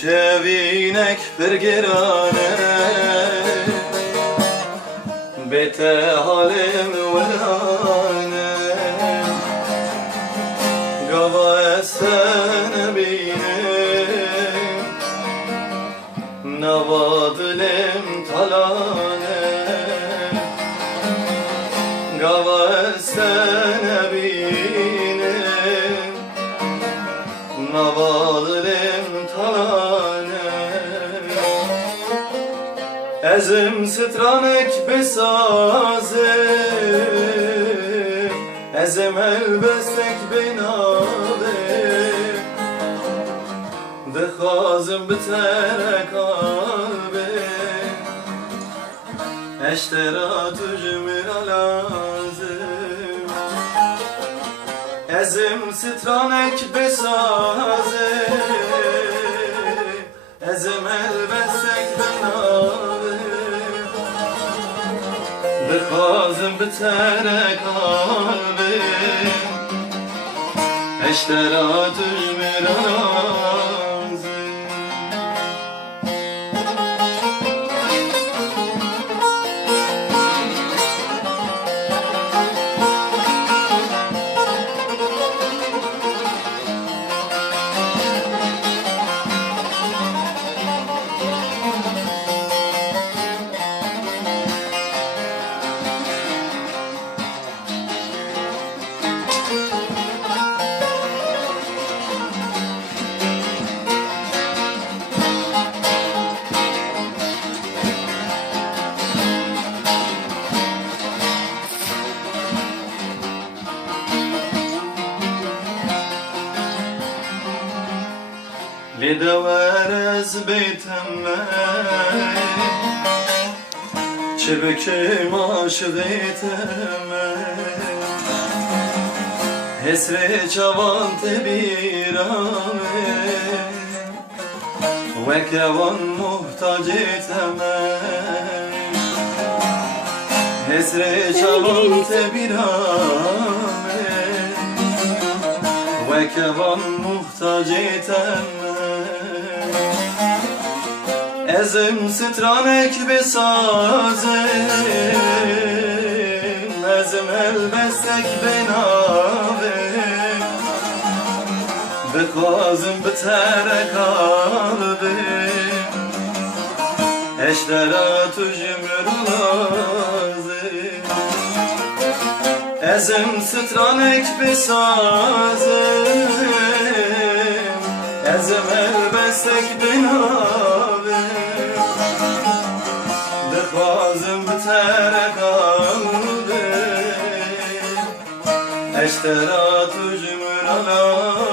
چوینک برگرانه بیت حالم ولانه گوا استن بینه نوادلم talane گوا استن بینه نوادلم talane ازم سترانک بسازم ازم البستک بنابه دخوازم بتر قلبه اشترا تجمر لازم ازم سترانک بسازم ازم البستک بنابه دخوازم بتر قلبه اشترا تجمر لدوار از بیتم چه بکیم عاشقیتم حسر چوان تبیرم و کوان محتاجیتم حسر چوان تبیرم و کوان محتاجیتم ازم سترانک بسازم ازم البستک بنابم بخوازم بتر قلبم اشترا تجمر لازم ازم سترانک بسازم ازم البستک بنابم دخوازم بتر قلبم اشترا تجمر لازم